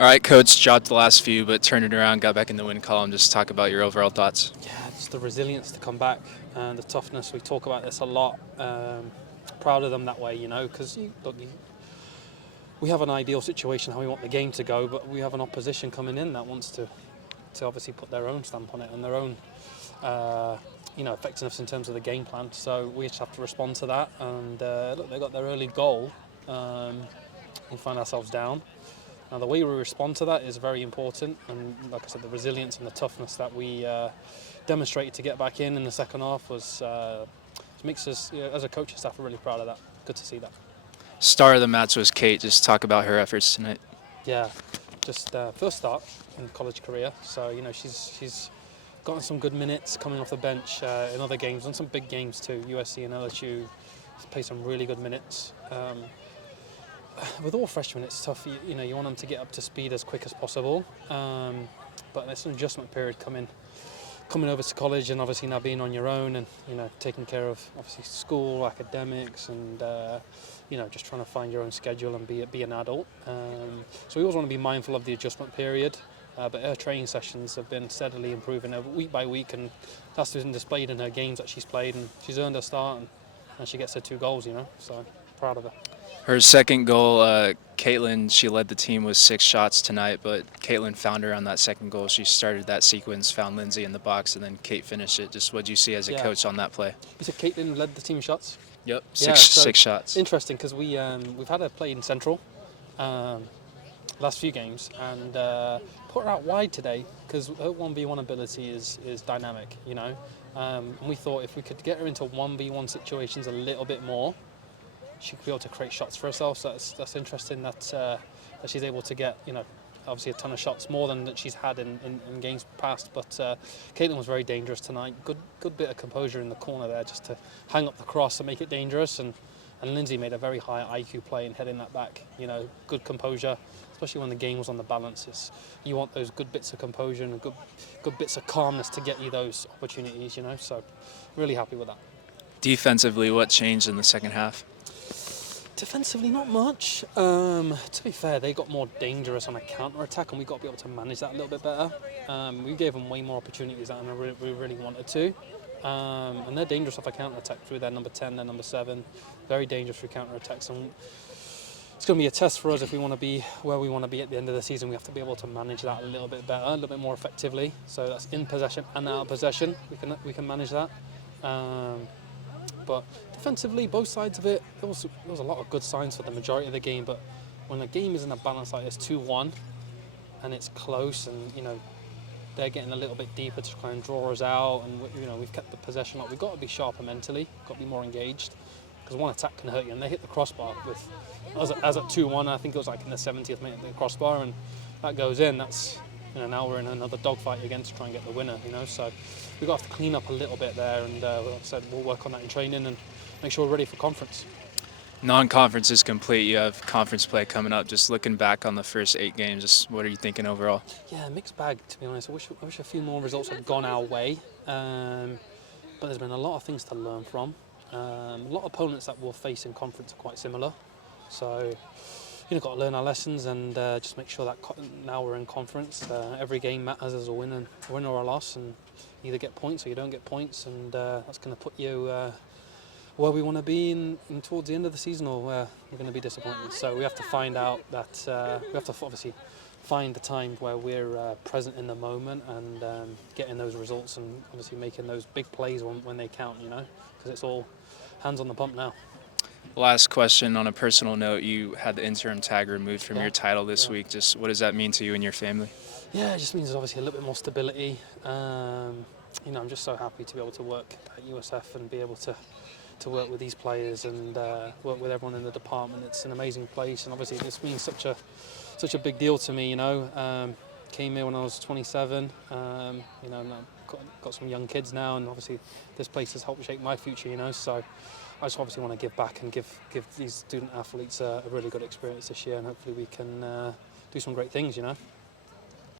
All right, Coach, dropped the last few, but turned it around, got back in the win column. Just talk about your overall thoughts. Yeah, just the resilience to come back and the toughness. We talk about this a lot. Proud of them that way, because we have an ideal situation how we want the game to go, but we have an opposition coming in that wants to obviously put their own stamp on it and their own, effectiveness in terms of the game plan. So we just have to respond to that. And look, they got their early goal. We find ourselves down. Now, the way we respond to that is very important, and like I said, the resilience and the toughness that we demonstrated to get back in the second half was makes us, as a coaching staff, we're really proud of that. Good to see that. Star of the match was Kate. Just talk about her efforts tonight. Yeah, just first start in college career, so she's gotten some good minutes coming off the bench in other games, and some big games too. USC and LSU, played some really good minutes. With all freshmen, it's tough. You want them to get up to speed as quick as possible, but there's an adjustment period coming over to college, and obviously now being on your own and taking care of obviously school, academics, and just trying to find your own schedule and be an adult. So we always want to be mindful of the adjustment period. But her training sessions have been steadily improving week by week, and that's been displayed in her games that she's played, and she's earned her start, and she gets her 2 goals. So proud of her. Her second goal, Caitlin, she led the team with 6 shots tonight, but Caitlin found her on that second goal. She started that sequence, found Lindsay in the box, and then Kate finished it. Just what do you see as a coach on that play? You said Caitlin led the team in shots? Yep, six shots. Interesting, because we've had her play in Central last few games, and put her out wide today because her 1v1 ability is dynamic, and we thought if we could get her into 1v1 situations a little bit more, she could be able to create shots for herself. So that's interesting that she's able to get, obviously a ton of shots, more than that she's had in games past. But Caitlin was very dangerous tonight. Good bit of composure in the corner there, just to hang up the cross and make it dangerous. And Lindsay made a very high IQ play in heading that back. Good composure, especially when the game was on the balance. You want those good bits of composure and good bits of calmness to get you those opportunities. So really happy with that. Defensively, what changed in the second half? Defensively, not much. To be fair, they got more dangerous on a counter-attack, and we got to be able to manage that a little bit better. We gave them way more opportunities than we really wanted to. And they're dangerous off a counter-attack through their number 10, their number 7. Very dangerous through counter-attacks. And it's going to be a test for us if we want to be where we want to be at the end of the season. We have to be able to manage that a little bit better, a little bit more effectively. So that's in possession and out of possession. We can manage that. But defensively, both sides of it, there was a lot of good signs for the majority of the game. But when a game is in a balance like this, 2-1, and it's close, and they're getting a little bit deeper to try and draw us out, and we've kept the possession up. We've got to be sharper mentally, got to be more engaged, because one attack can hurt you. And they hit the crossbar as at 2-1. I think it was like in the 70th minute, the crossbar, and that goes in. That's now we're in another dogfight again to try and get the winner. So we've got to clean up a little bit there, and like I said, we'll work on that in training and make sure we're ready for conference. Non-conference is complete. You have conference play coming up. Just looking back on the first 8 games, just what are you thinking overall? Yeah, mixed bag, to be honest. I wish a few more results had gone our way, but there's been a lot of things to learn from. A lot of opponents that we'll face in conference are quite similar, so got to learn our lessons and just make sure that now we're in conference, every game matters as a win or a loss, and either get points or you don't get points, and that's going to put you where we want to be in towards the end of the season, or where we're going to be disappointed. So we have to find out that we have to obviously find the time where we're present in the moment and getting those results, and obviously making those big plays when they count, because it's all hands on the pump now. Last question, on a personal note, you had the interim tag removed from your title this week. Just what does that mean to you and your family? Yeah, it just means there's obviously a little bit more stability. I'm just so happy to be able to work at USF and be able to work with these players and work with everyone in the department. It's an amazing place, and obviously this means such a big deal to me. Came here when I was 27. I've got some young kids now, and obviously this place has helped shape my future. So I just obviously want to give back and give these student athletes a really good experience this year, and hopefully we can do some great things.